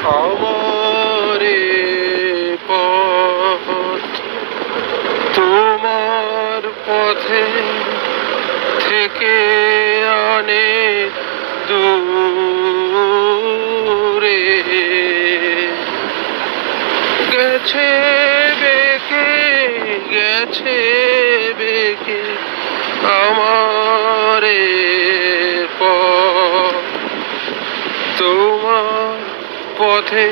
আমারে পথ তোমার পথে থেকে অনেক দূরে গেছে বেঁকে গেছে বেঁকে আমারে পথ তোমার পথে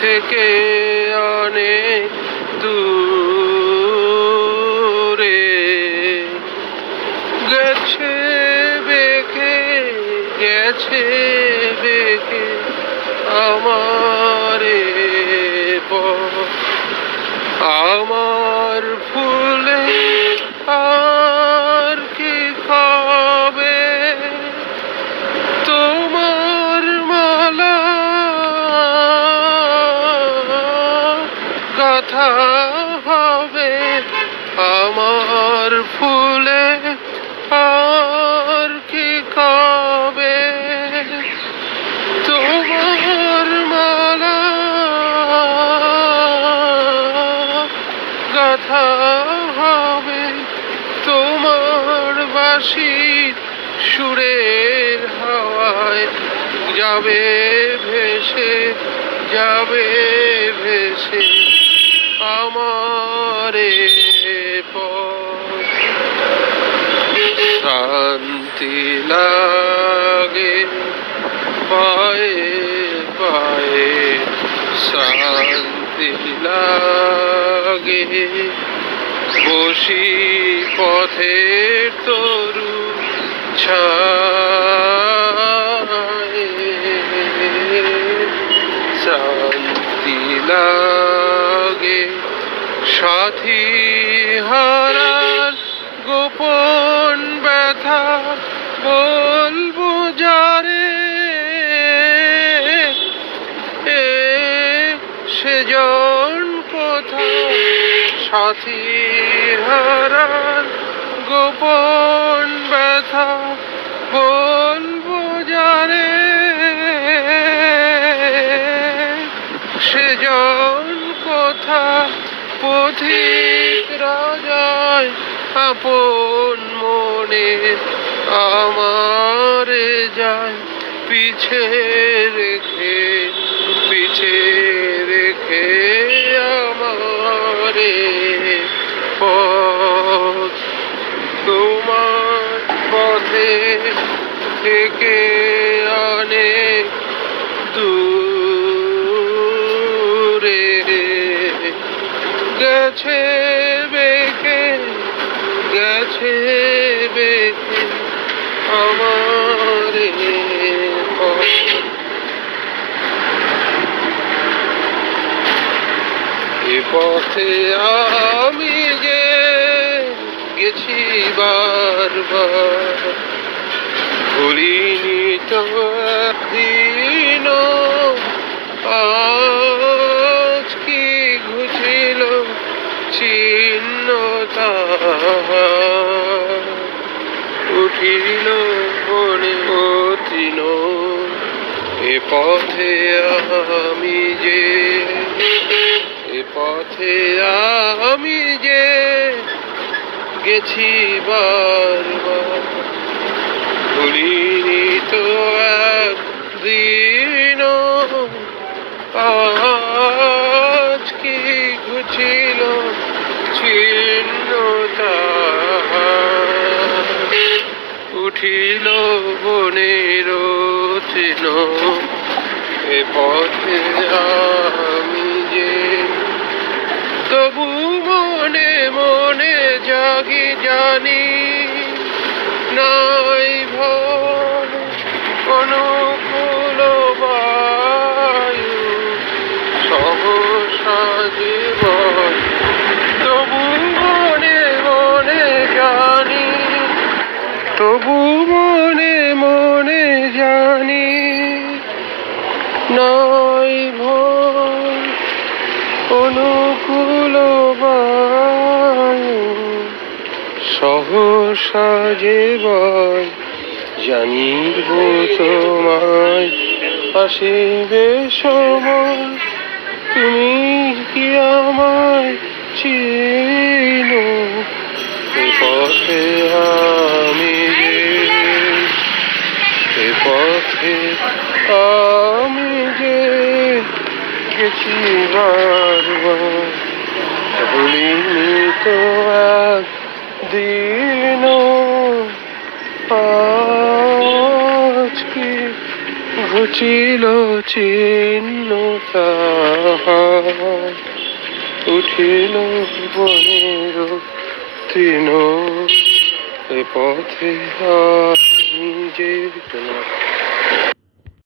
থেকে অনেক দূরে গেছে বেঁকে গেছে বেঁকে আমারে পথ আমার ফুলে আর কি খাবে তোমার মালা কথা হবে আমার ফুলে আর কি খাবে তোমার মালা কথা হবে তোমার বাঁশির সুরের হাওয়ায় যাবে ভেসে যাবে ভেসে আমারে পথ শান্তি লাগে পায়ে পায়ে শান্তি লাগে বসি পথের তরু ছায়ে শান্তি লাগে সাথী হারার গোপন ব্যথা বলবো যারে সেজন কোথায় সাথী হারার গোপন ব্যথা বলবো যারে সেজন কোথা পথিক রাজায় আপন মনে আমারে যায় পিছে রেখে আমারে পথ তোমার পথে থেকে অনেক দূরে গেছে বেঁকে গেছে বেঁকে আমারে পথ এ পথে আমি যে গেছি বারবার ভুলিনি তো দিন আজ কি ঘুচিল চিহ্নতা উঠিল মনে অতীন এ পথে আমি যে এ পথে আমি যে গেছি বারবার ভুলিনি তো একদিন আজ কি ঘুচিল চিহ্নতা উঠিল বনের চিহ্ন এ পথে আমি যে তবু মনে মনে জাগি জানি নাই ভয় অনুকূল বায়ু সহসা জীবন তবু মনে মনে জানি তবু মনে মনে জানি নাই ভয় অনুকূল বায়ু সহসা যে বয় জানিব তোমায় আসিবে সময় তুমি কি আমায় চিনো এ পথে আমি যে এ পথে আমি যে গেছি বারবার ভুলিনি তো একদিন আজকে ঘুচিল চিহ্ন তাহার উঠিল বনের তৃণ এ পথে আমি যে